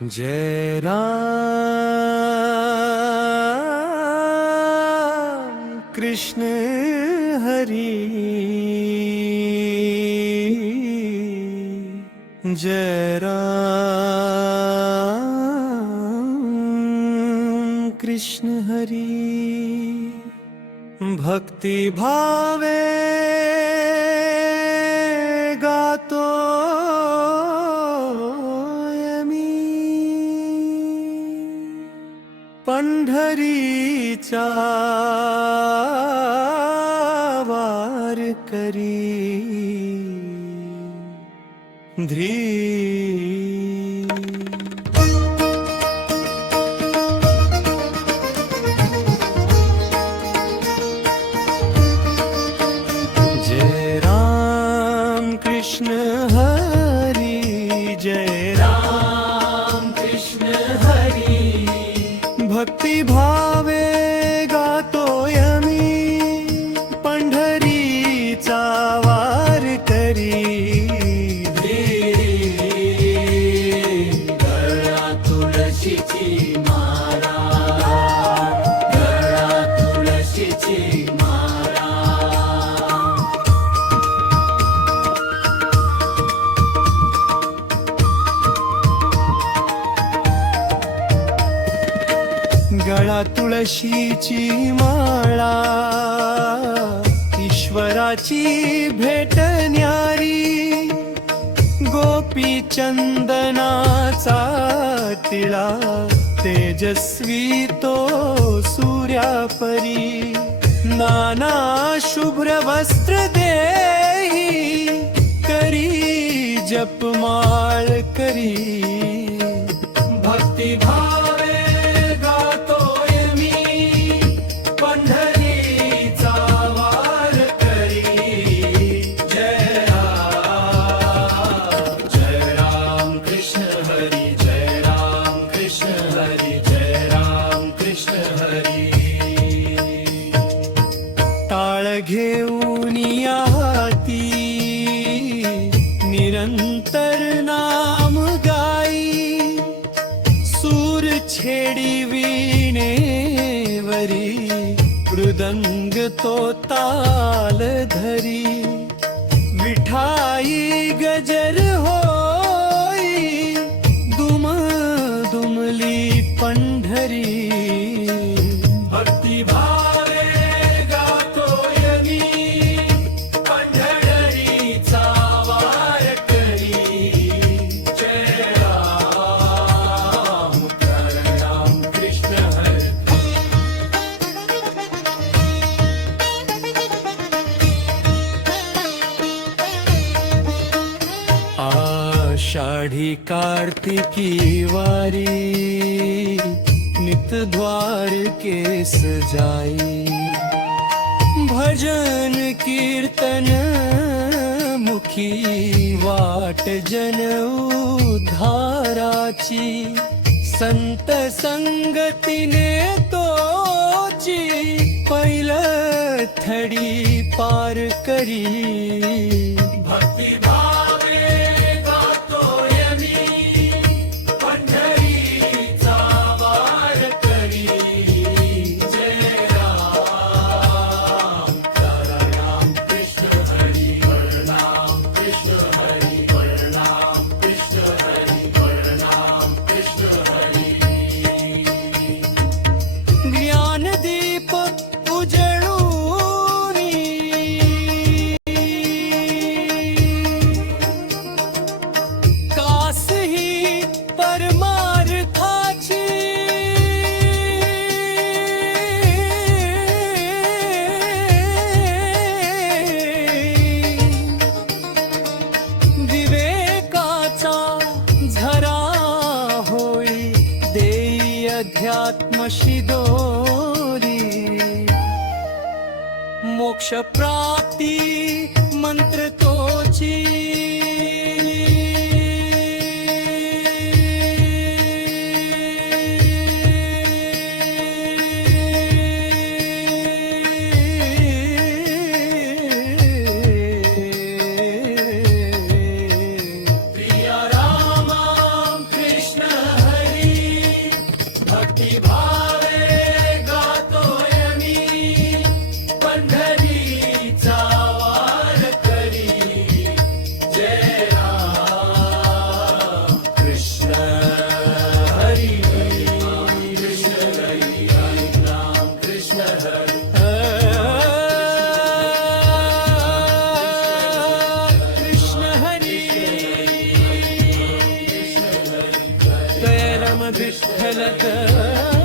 जय राम कृष्ण हरी, जय राम कृष्ण हरी। भक्ति भावे गातो पंढरीचा वारकरी धरी। जय राम कृष्ण हरी, जय राम कृष्ण हरी। भक्ति भावे गातोय मी पंढरीचा वारकरी। गळा तुळशीची माला, गळा तुळशीची माला। गळा तुळशीची माळा, ईश्वराची भेट न्यारी। गोपी चंदनाचा तिळा, तेजस्वी तो सूर्यापरी। नाना शुभ्र वस्त्र देही, करी जपमाळ करी। भक्ती भावे गातोय मी पंढरीचा वारकरी। जय राम कृष्ण हरी, जय राम कृष्ण हरी, जय राम कृष्ण हरी। टाळ घेऊन हाती निरंतर नाम गाई। सूर छेडी वीणेवरी, मृदंग तो ताल धरी। विठाई गजर होई, दुम दुमली पंढरी। भक्ती भावे गातोय मी पंढरीचा वारकरी। जय राम कृष्ण हरी। आषाढी कार्तिकी वारी, नित द्वार केस जाई। भजन कीर्तन मुखी, वाट जन उद्धाराची। संत संगतीने तोची, पैलथडी पार करी। भक्ती भावे गातोय मी पंढरीचा वारकरी। जय राम कृष्ण हरी, राम कृष्ण हरी, राम कृष्ण हरी, राम कृष्ण हरी। ज्ञानदीप उजळूनी, कास ही परमार्थाची। विवेकाचा झरा होई, देई अध्यात्मशी दोरी। मोक्ष प्राप्ती मंत्र तोची। प्रिय राम कृष्ण विठ्ठल